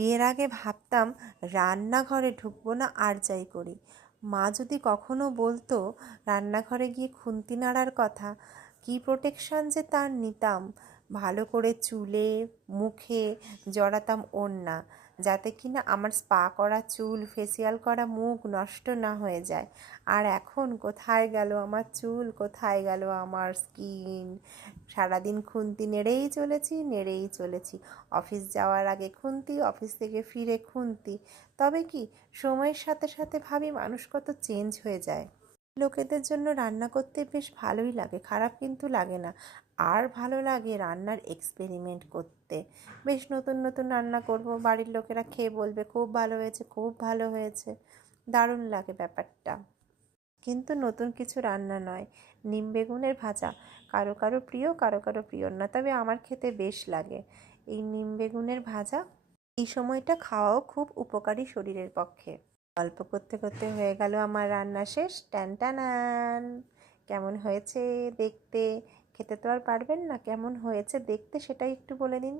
বিয়ের আগে ভাবতাম রান্নাঘরে ঢুকবো না, আর যাই করি। মা যদি কখনো বলতো রান্নাঘরে গিয়ে খুন্তি নাড়ার কথা, কী প্রোটেকশন যে তার নিতাম। ভালো করে চুলে মুখে জড়াতাম ওড়না, যাতে কিনা আমার স্পা করা চুল, ফেসিয়াল করা মুখ নষ্ট না হয়ে যায়। আর এখন কোথায় গেল আমার চুল, কোথায় গেল আমার স্কিন? সারাদিন খুন্তি নেড়েই চলেছি। অফিস যাওয়ার আগে খুন্তি, অফিস থেকে ফিরে খুন্তি। তবে কি, সময়ের সাথে সাথে ভাবি মানুষ কত চেঞ্জ হয়ে যায়। লোকেদের জন্য রান্না করতে বেশ ভালোই লাগে, খারাপ কিন্তু লাগে না। আর ভালো লাগে রান্নার এক্সপেরিমেন্ট করতে। বেশ নতুন নতুন রান্না করব, বাড়ির লোকেরা খেয়ে বলবে খুব ভালো হয়েছে, খুব ভালো হয়েছে। দারুণ লাগে ব্যাপারটা। কিন্তু নতুন কিছু রান্না নয়, নিম বেগুনের ভাজা। কারো কারো প্রিয়, কারো কারো প্রিয় না, তবে আমার খেতে বেশ লাগে এই নিম বেগুনের ভাজা। এই সময়টা খাওয়াও খুব উপকারী শরীরের পক্ষে। গল্প করতে করতে হয়ে গেল আমার রান্না শেষ। ট্যান ট্যানান! কেমন হয়েছে দেখতে? খেতে তো আর পারবেন না, কেমন হয়েছে দেখতে সেটাই একটু বলে দিন।